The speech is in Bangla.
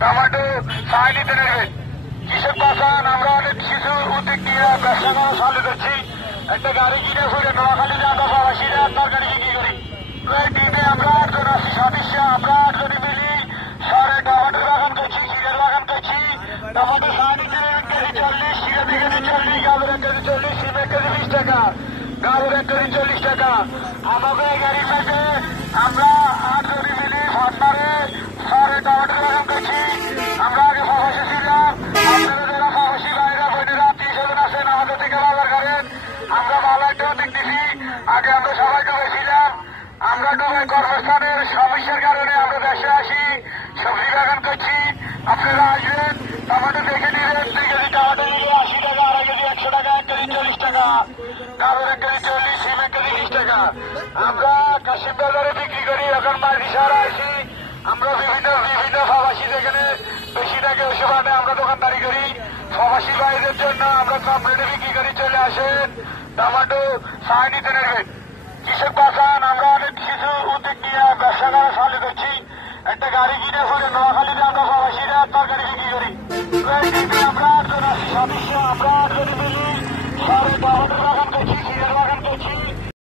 টমেটো সাহায্য নিতে নেবেন। কৃষক বাঁচান, আমরা অনেক কিছু উদ্যোগ নিয়ে ব্যবসা করা চালু করছি। একটা গাড়ি কিনে ফুটে নোয়াখালীতে আমরা প্রবাসীরা তরকারি বিক্রি করি। টিমে আমরা 8 জন আছি সদস্য। আমরা 8 জনে মিলি শহরে টমেটোর বাগান করছি, ক্ষীরের বাগান করছি। টমেটো সাহায্য নিতে নেবেন কেজি 40, ক্ষীরের কেজি 40, গাজরের কেজি 40, সিমের কেজি 20 টাকা, গাজরের কেজি 40 টাকা। আমাকে এই গাড়ির সাথে আমরা 8 জনে মিলি ফার্মারে শহরে টমেটোর বাগান করছি। আমরা আগে প্রবাসী ছিলাম, আপনারা যারা প্রবাসী বাইরে বোনেরা আত্মীয়-স্বজন আছেন আমাদের থেকে বাজার করেন। আমরা ভালো একটা উদ্যোগ নিছি। আগে আমরা সবাই ডুবেছিলাম। আমরা ডুবে কর্মস্থানের সমস্যার কারণে আমরা দেশে আসি, সবজি বাগান করছি। আপনারা আসবেন, টমেটো দেখে নিবেন। 2 কেজি টমেটো নিলে 80 টাকা, 2.5 কেজি 100 টাকা, 1 কেজি 40 টাকা, গাজরের কেজি 40, সিমের কেজি 20 টাকা। আমরা কাশিম বাজারে বিক্রি করি। এখন মাঝি শহরে আসি। আমরা বিভিন্ন প্রবাসী যেখানে বেশি থাকে ওই সময় আমরা দোকানদারি করি। প্রবাসী ভাইদের জন্য আমরা কম রেটে বিক্রি করি। চলে আসেন, টমেটো সাহায্য নিতে নেবেন। কৃষক বাঁচান, আমরা অনেক কিছু উদ্যোগ নিয়ে ব্যবসা করা চালু করছি। একটা গাড়ি কিনে ফুটে নোয়াখালীতে আমরা প্রবাসীরা তরকারি